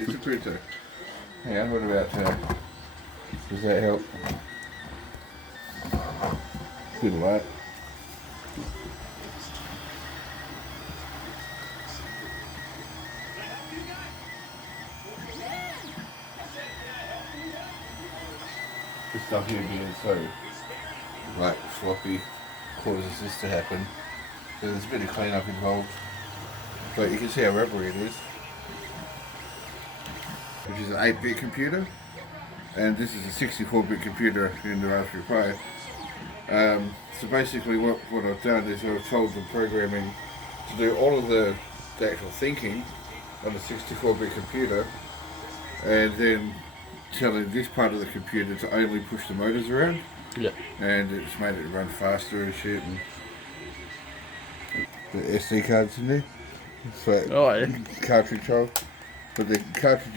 It's a printer. Hang on, what about does that help? Bit of light. This stuff here being so like floppy causes this to happen. So there's a bit of cleanup involved. But you can see how rubbery it is. Which is an 8-bit computer. And this is a 64-bit computer in the Raspberry Pi. So basically what I've done is I've told the programming to do all of the actual thinking on a 64-bit computer, and then telling this part of the computer to only push the motors around. Yeah. And it's made it run faster and shit. And the SD cards in there. So Oh, yeah. cartridge hole. But the cartridge